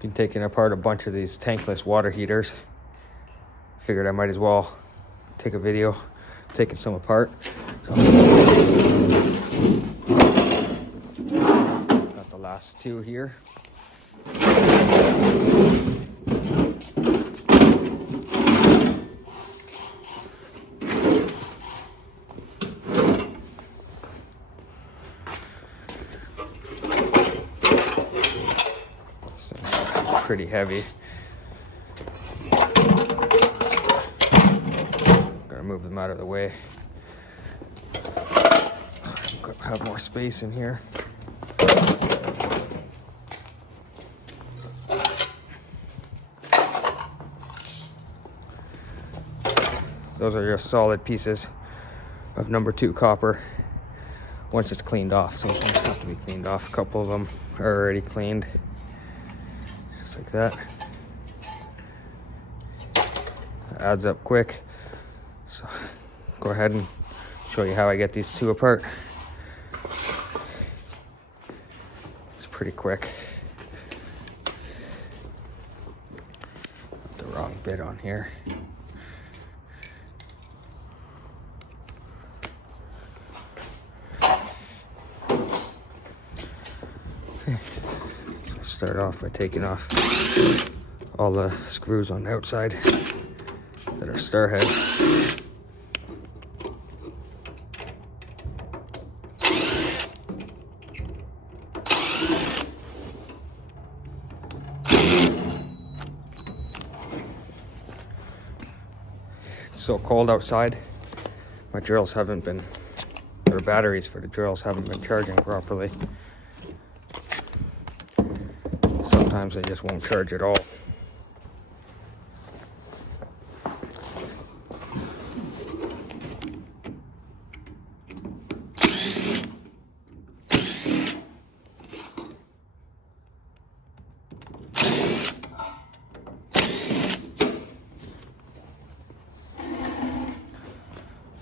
Been taking apart a bunch of these tankless water heaters. Figured I might as well take a video taking some apart. So, got the last two here. This thing's pretty heavy. Gotta move them out of the way. Have more space in here. Those are just solid pieces of #2 copper once it's cleaned off. So those ones have to be cleaned off. A couple of them are already cleaned, just like that. That adds up quick. So go ahead and show you how I get these two apart. It's pretty quick. Got the wrong bit on here. Okay. So start off by taking off all the screws on the outside that are star heads. It's so cold outside. My drills haven't been, or batteries for the drills haven't been charging properly. Sometimes they just won't charge at all.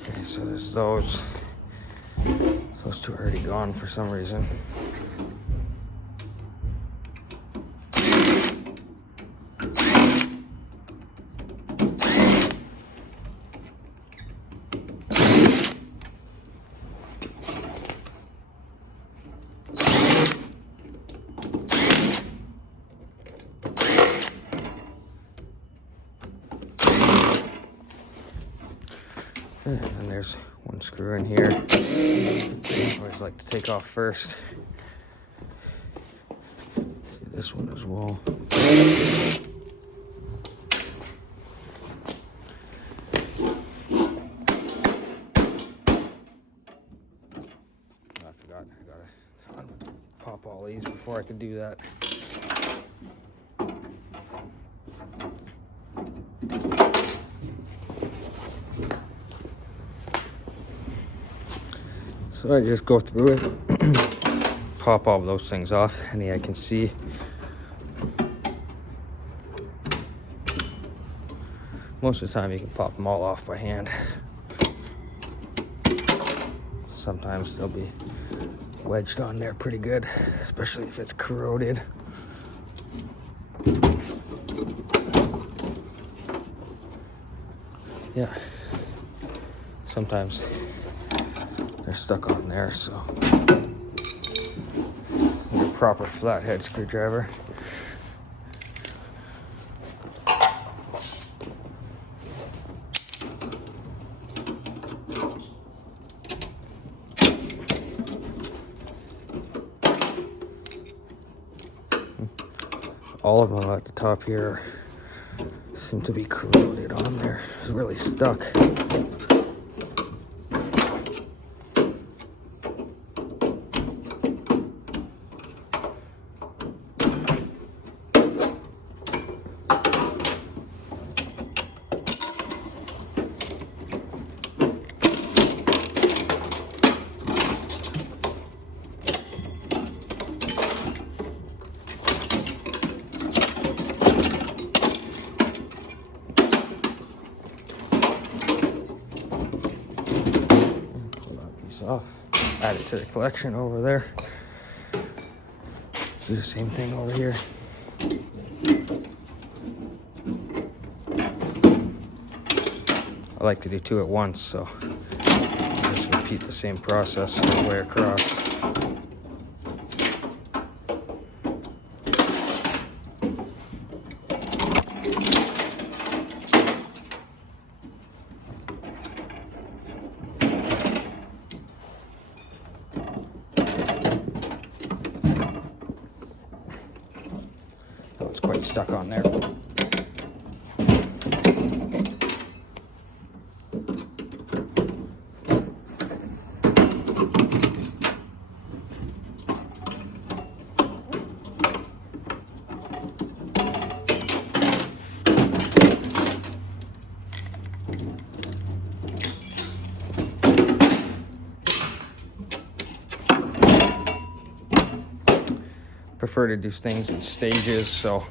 Okay, so there's those. Those two are already gone for some reason. And there's one screw in here. I always like to take off first. See this one as well. I forgot. I gotta pop all these before I could do that. So I just go through it, pop all those things off, any I can see. Most of the time you can pop them all off by hand. Sometimes they'll be wedged on there pretty good, especially if it's corroded. Yeah, sometimes they're stuck on there, so need a proper flathead screwdriver. All of them at the top here seem to be corroded on there. It's really stuck. Off, add it to the collection over there. Do the same thing over here. I like to do 2 at once, so just repeat the same process all the way across. Oh, it's quite stuck on there. Prefer to do things in stages, so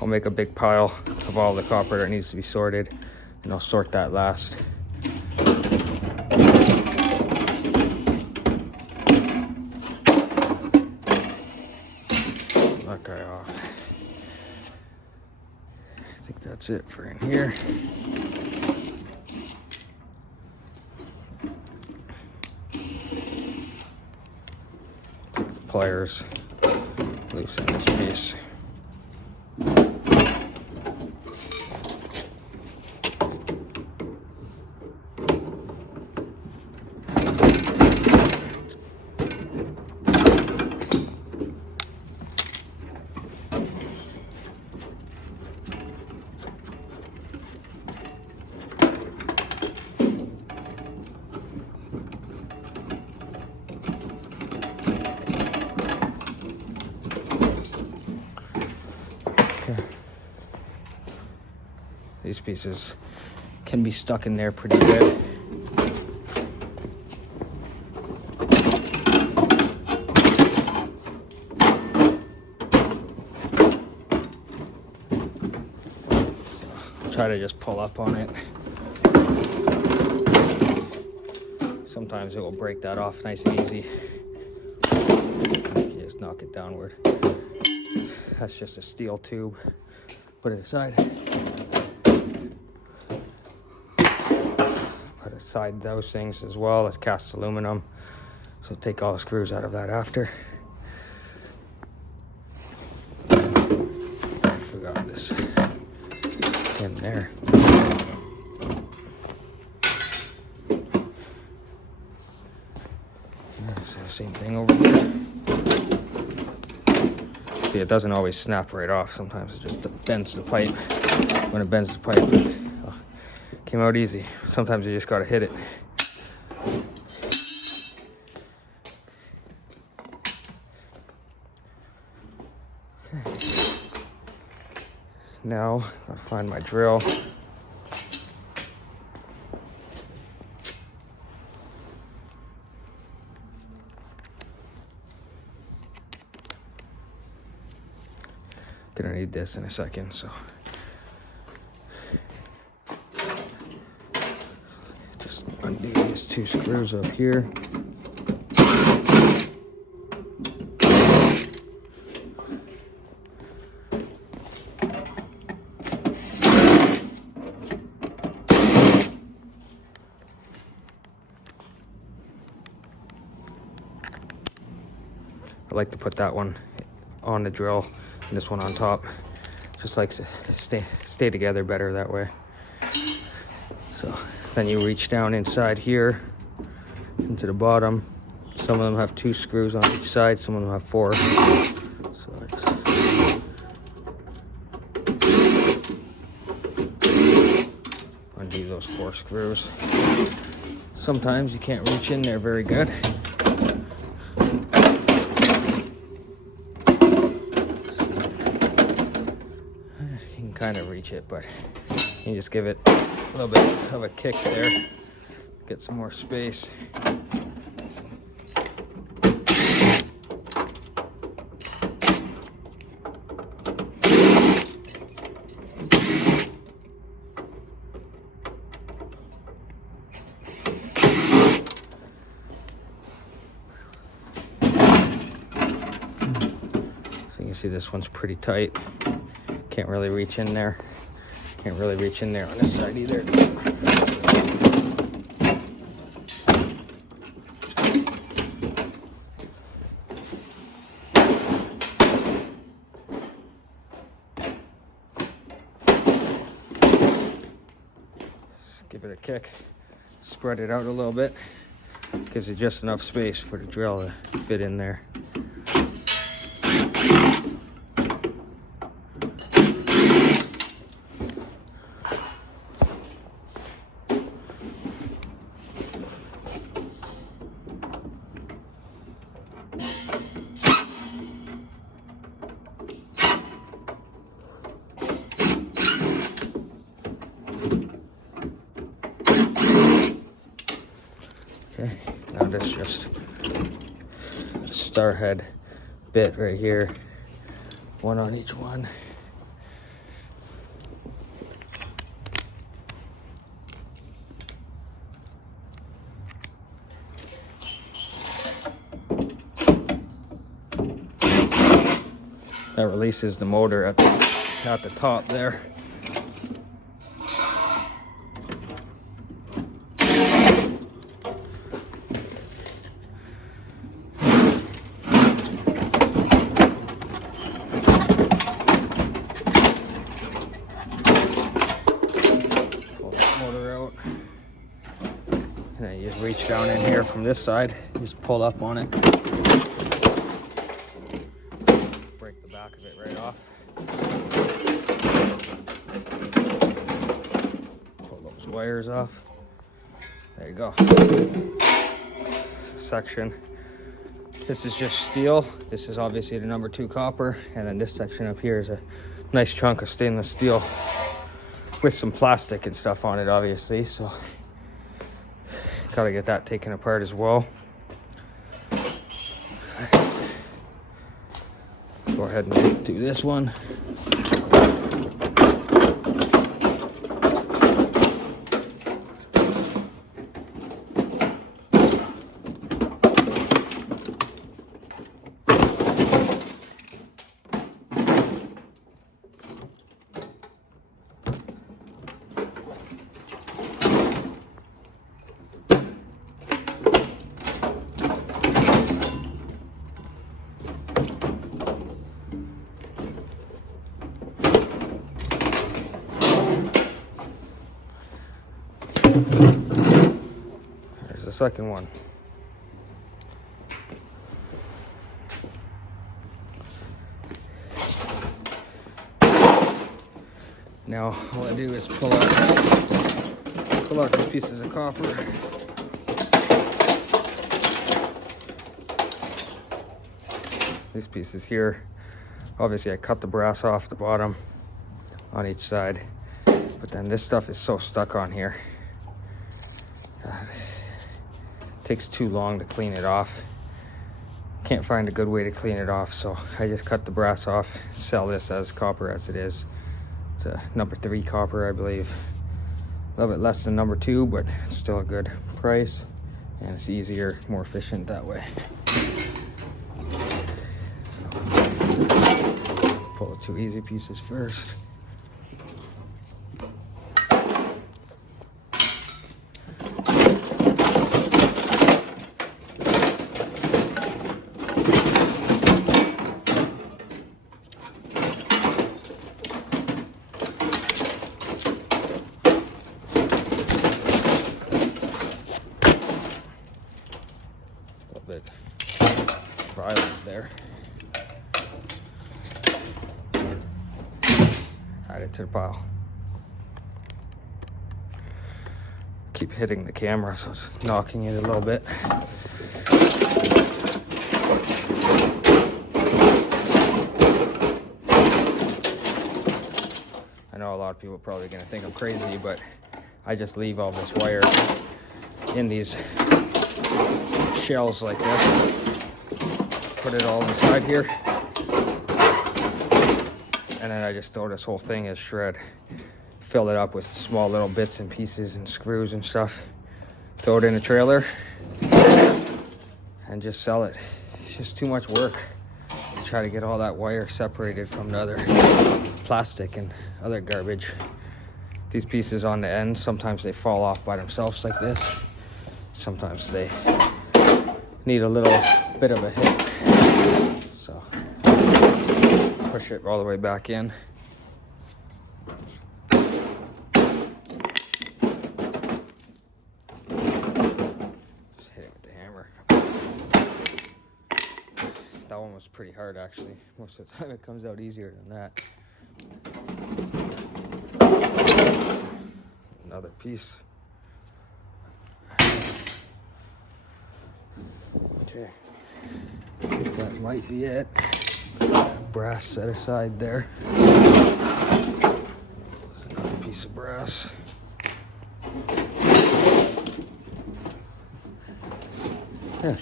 I'll make a big pile of all the copper that needs to be sorted, and I'll sort that last. That guy off. I think that's it for in here. Take the pliers, loosen this piece. These pieces can be stuck in there pretty good. So try to just pull up on it. Sometimes it will break that off nice and easy. You just knock it downward. That's just a steel tube. Put it aside. Put aside those things as well as cast aluminum. So take all the screws out of that after. Forgot this in there. So same thing over here. See, it doesn't always snap right off. Sometimes it just bends the pipe. When it bends the pipe, oh, came out easy. Sometimes you just gotta hit it. Okay. Now, gotta find my drill. Gonna need this in a second, so just undo these 2 screws up here. I like to put that one on the drill and this one on top. Just like to stay together better that way. So then you reach down inside here into the bottom. Some of them have 2 screws on each side, some of them have 4. So I just undo those 4 screws. Sometimes you can't reach in there very good. Kind of reach it, but you just give it a little bit of a kick there, get some more space. So you Obviously this one's pretty tight. Can't really reach in there. Can't really reach in there on this side either. Give it a kick, spread it out a little bit, gives it just enough space for the drill to fit in there. Okay, now this just a star head bit right here, one on each one. That releases the motor at the top there. And then you just reach down in here from this side, just pull up on it. Break the back of it right off. Pull those wires off. There you go. Section. This is just steel. This is obviously the number 2 copper. And then this section up here is a nice chunk of stainless steel with some plastic and stuff on it, obviously. So gotta get that taken apart as well. Go ahead and do this one. There's the second one. Now all I do is pull out these pieces of copper. These pieces here, obviously I cut the brass off the bottom on each side, but then this stuff is so stuck on here that it takes too long to clean it off. Can't find a good way to clean it off, so I just cut the brass off, sell this as copper as it is. It's a number 3 copper, I believe. A little bit less than number 2, but still a good price, and it's easier, more efficient that way. So, pull the 2 easy pieces first. Bit violent there. Add it to the pile. Keep hitting the camera, so it's knocking it a little bit. I know a lot of people are probably going to think I'm crazy, but I just leave all this wire in these shells like this, put it all inside here, and then I just throw this whole thing as shred, fill it up with small little bits and pieces and screws and stuff, throw it in a trailer and just sell it. It's just too much work try to get all that wire separated from the other plastic and other garbage. These pieces on the end, sometimes they fall off by themselves like this. Sometimes they need a little bit of a hit. So push it all the way back in. Just hit it with the hammer. That one was pretty hard actually. Most of the time it comes out easier than that. Another piece. Okay, that might be it. Brass set aside there. There's another piece of brass. Yeah.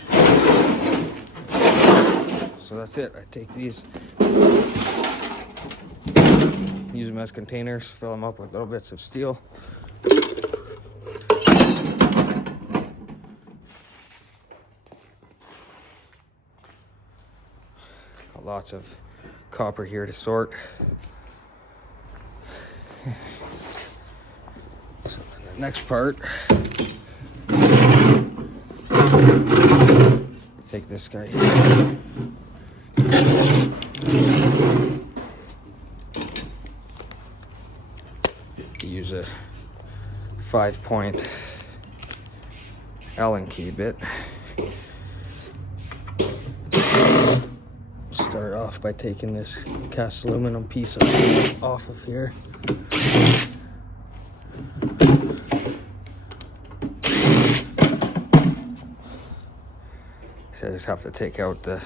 So that's it. I take these, use them as containers, fill them up with little bits of steel. Got lots of copper here to sort. So in the next part, take this guy here. Use a 5-point Allen key bit. Start off by taking this cast aluminum piece off of here. So I just have to take out the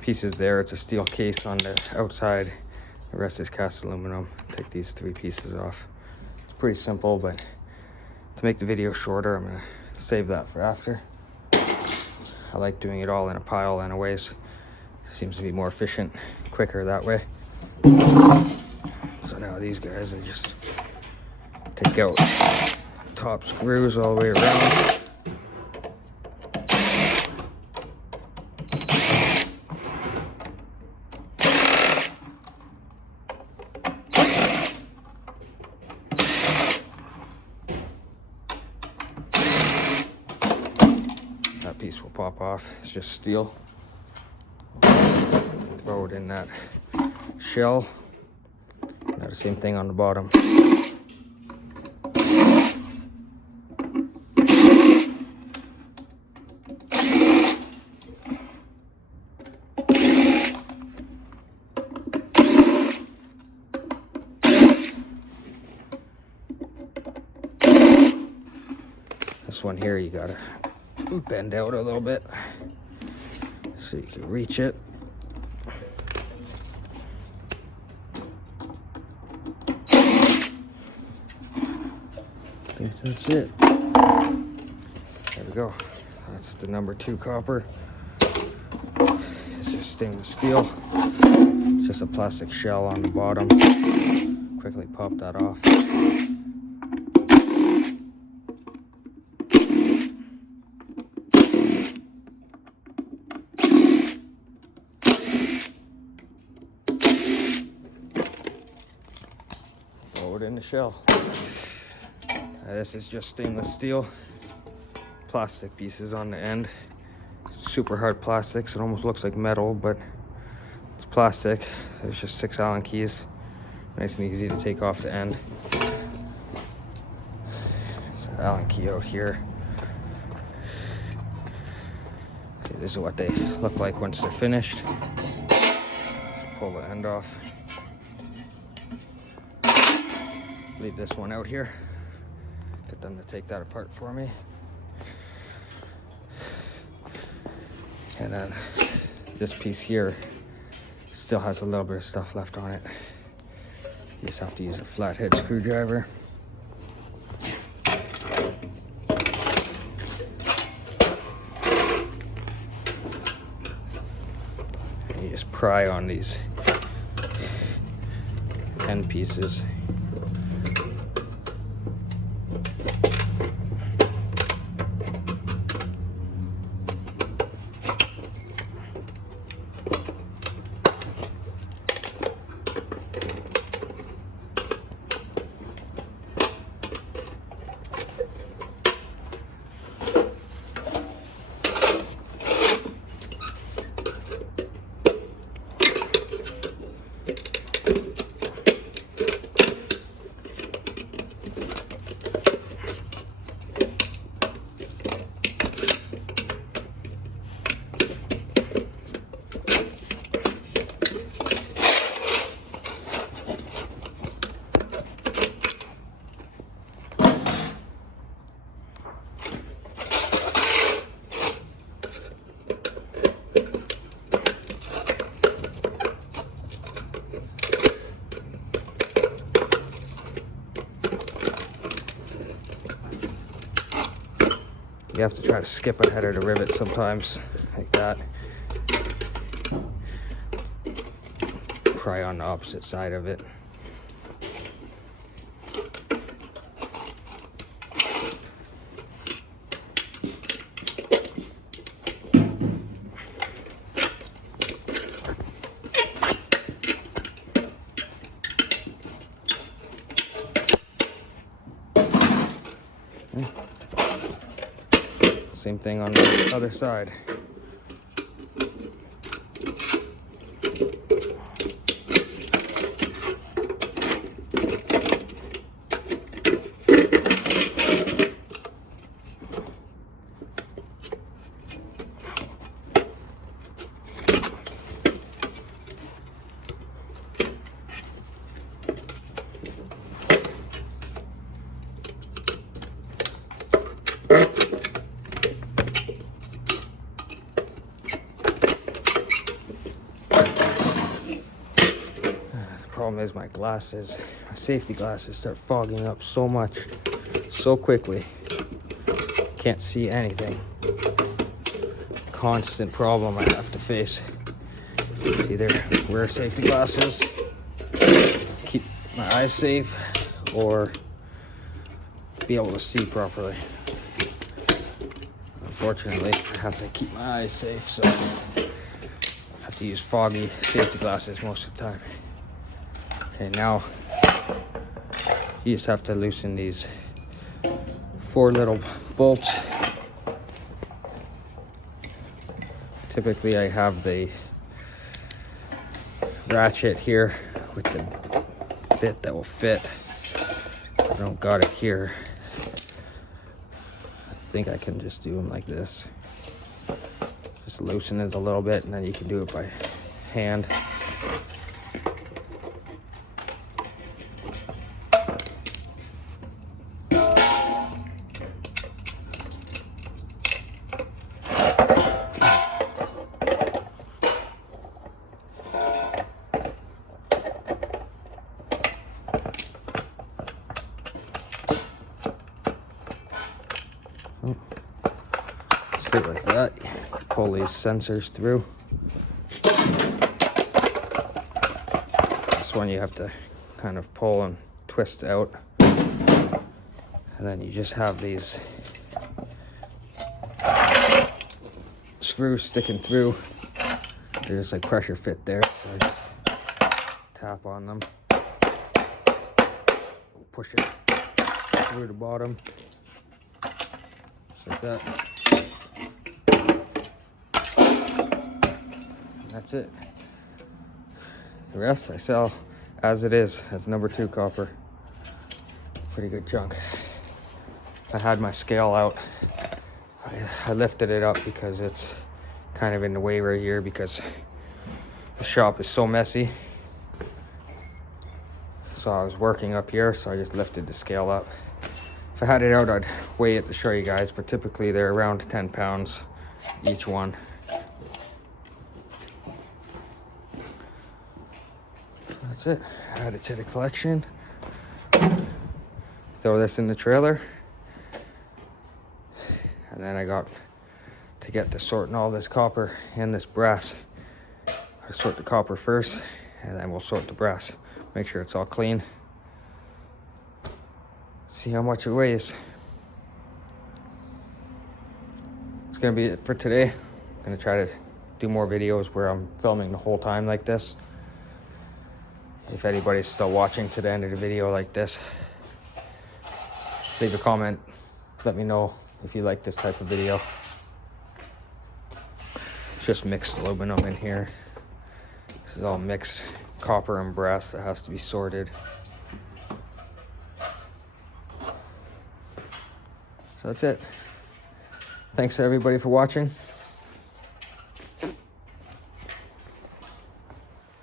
pieces there. It's a steel case on the outside. The rest is cast aluminum. Take these 3 pieces off. It's pretty simple, but to make the video shorter, I'm gonna save that for after. I like doing it all in a pile anyways. Seems to be more efficient, quicker that way. So now these guys, I just take out top screws all the way around. That piece will pop off. It's just steel. Throw it in that shell. Now the same thing on the bottom. This one here you gotta bend out a little bit so you can reach it. I think that's it. There we go. That's the number 2 copper. This is stainless steel. It's just a plastic shell on the bottom. Quickly pop that off. Throw it in the shell. This is just stainless steel, plastic pieces on the end. Super hard plastics. It almost looks like metal, but it's plastic. There's just 6 Allen keys. Nice and easy to take off the end. So Allen key out here. See, this is what they look like once they're finished. Just pull the end off. Leave this one out here. Get them to take that apart for me. And then this piece here still has a little bit of stuff left on it. You just have to use a flathead screwdriver. And you just pry on these end pieces. You have to try to skip ahead of the rivet sometimes, like that. Try on the opposite side of it. Same thing on the other side. Problem is my glasses, my safety glasses start fogging up so much, so quickly. Can't see anything. Constant problem I have to face. Either wear safety glasses, keep my eyes safe, or be able to see properly. Unfortunately, I have to keep my eyes safe, so I have to use foggy safety glasses most of the time. Okay, now you just have to loosen these 4 little bolts. Typically I have the ratchet here with the bit that will fit. I don't got it here. I think I can just do them like this. Just loosen it a little bit, and then you can do it by hand. Straight like that. Pull these sensors through. This one you have to kind of pull and twist out, and then you just have these screws sticking through. They're just like pressure fit there, so I just tap on them, push it through the bottom, just like that. That's it. The rest I sell as it is, as number 2 copper. Pretty good chunk. If I had my scale out, I lifted it up because it's kind of in the way right here because the shop is so messy. So I was working up here, so I just lifted the scale up. If I had it out, I'd weigh it to show you guys, but typically they're around 10 pounds each one. That's it. Add it to the collection. Throw this in the trailer. And then I got to get to sorting all this copper and this brass. I sort the copper first, and then we'll sort the brass. Make sure it's all clean. See how much it weighs. It's gonna be it for today. I'm gonna try to do more videos where I'm filming the whole time like this. If anybody's still watching to the end of the video like this, leave a comment. Let me know if you like this type of video. Just mixed aluminum in here. This is all mixed copper and brass that has to be sorted. So that's it. Thanks to everybody for watching.